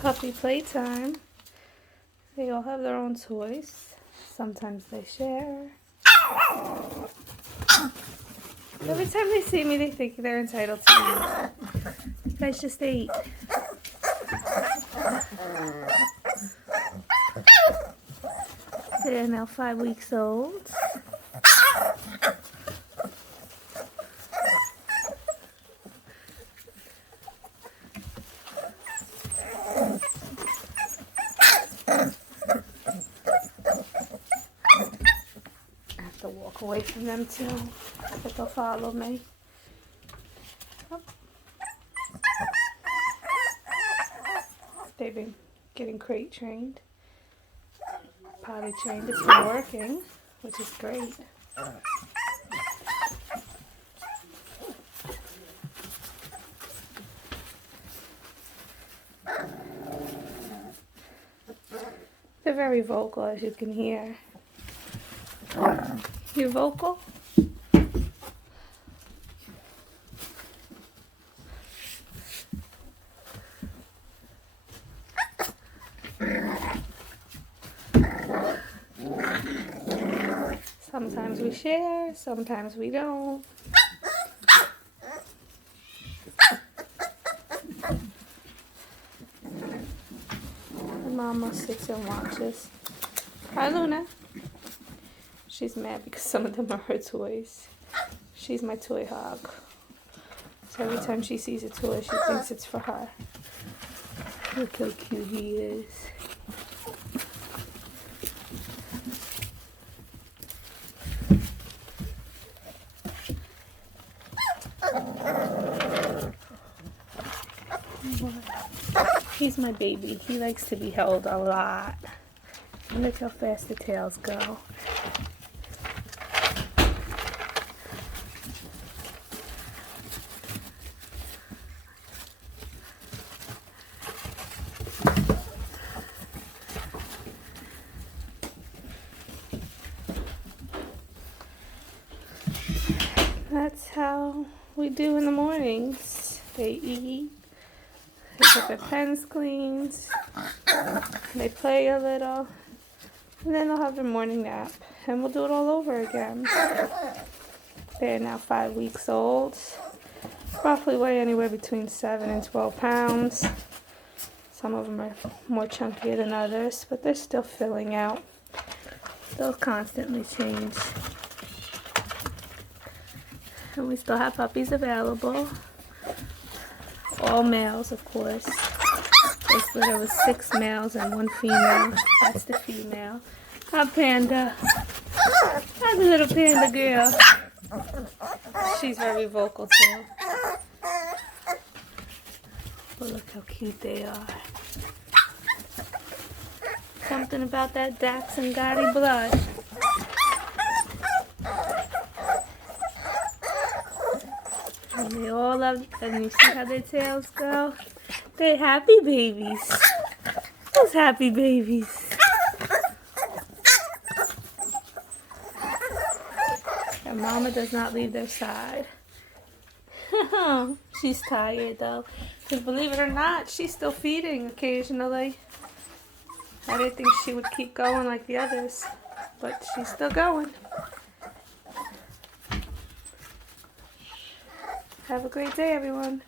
Puppy playtime. They all have their own toys. Sometimes they share. Every time they see me, they think they're entitled to eat. You guys just ate. They're now 5 weeks old. I have to walk away from them too, but they'll follow me. Oh. They've been getting crate trained, potty trained. It's been working, which is great. They're very vocal, as you can hear. You vocal? Sometimes we share, sometimes we don't. And Mama sits and watches. Hi, Luna. She's mad because some of them are her toys. She's my toy hog. So every time she sees a toy, she thinks it's for her. Look how cute he is. He's my baby. He likes to be held a lot. And look how fast the tails go. That's how we do in the mornings. They eat, they get their pens cleaned, they play a little, and then they'll have their morning nap, and we'll do it all over again. They're now 5 weeks old, roughly weigh anywhere between 7 and 12 pounds. Some of them are more chunkier than others, but they're still filling out. They'll constantly change. And we still have puppies available. All males, of course. This litter was 6 males and 1 female. That's the female. Hi, Panda. Hi, the little panda girl. She's very vocal too. But look how cute they are. Something about that Dax and Gotti blood. And they all love, and you see how their tails go? They're happy babies. Those happy babies. And Mama does not leave their side. She's tired though. Because believe it or not, she's still feeding occasionally. I didn't think she would keep going like the others, but she's still going. Have a great day, everyone.